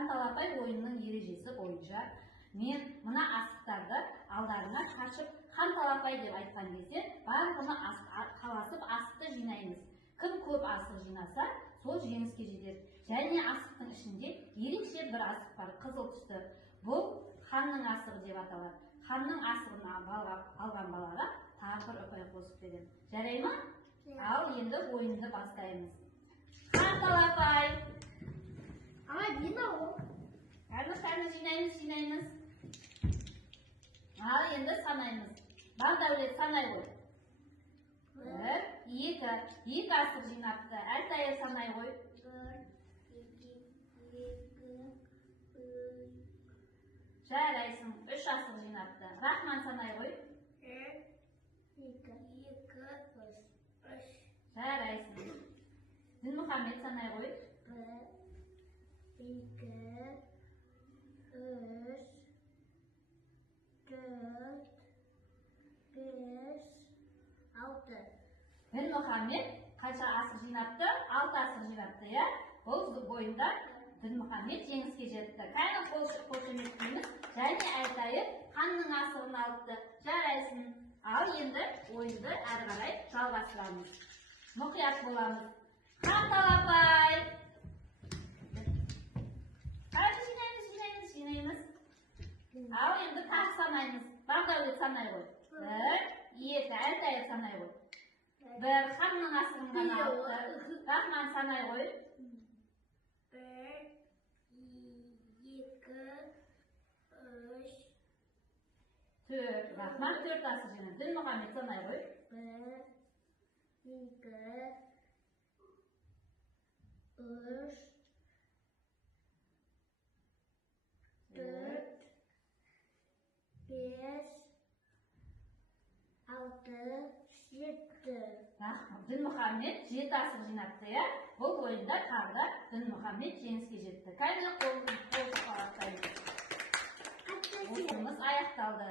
Қанталапай ойынның ережесі бойынша мен мына асықтарды алдарына қашып қанталапай деп айтқан кезде барлығына қаласып асықты жинаймыз. Кім көп асық жинаса, сол жеңіске жетеді. Және асықтың ішінде ерекше бір асық бар, қызыл түсті. Бұл ханның асығы деп аталады. Ханның асығын алған балаға тағы бір ұпай қосып беремін. Жарай ма? Ал енді ойынды бастаймыз. Қанталапай. Қарны жинаймыз. Ал енді санаймыз. Бақдәулет санай ғой. 1, 2 асық жинапты. Әлтайыр санай ғой. 1, 2, 3. Жарайсың. 3 асық жинапты. Рахман санай ғой. 1, 2, 3. Жарайсың. Дінмұхамед санай ғой. 1, 2, 3, 4, 5, 6. Дінмұхамед қанша асық жинапты? 6 асық жинапты, я? Бұл бойында Дінмұхамед жеңіске жетті. Қайны қошеметтейміз, және Әлтайыр ханның асығын алыпты. Жарайсың. Ал енді ойынды әрі қарай жалғастырамыз. Мұқият боламыз. Қанталапай. Қарны жинаймыз. Ал енді тағы санаймыз. Бақдәулет санай ғой. 1, 2, Әлтайыр санай ғой. 1, ханның асығын ғана алыпты. Рахман санай ғой. 1, 2, 3. 4. Рахман 4 асық жинап. Дінмұхамед санай ғой. 1, 2, 3, 4, 5, 6, 7. Дінмұхамед 7 асық жинапты, я? Бұл ойында тағы Дінмұхамед жеңіске жетті. Қайны қолын қалақтаймыз. Ойынымыз аяқталды.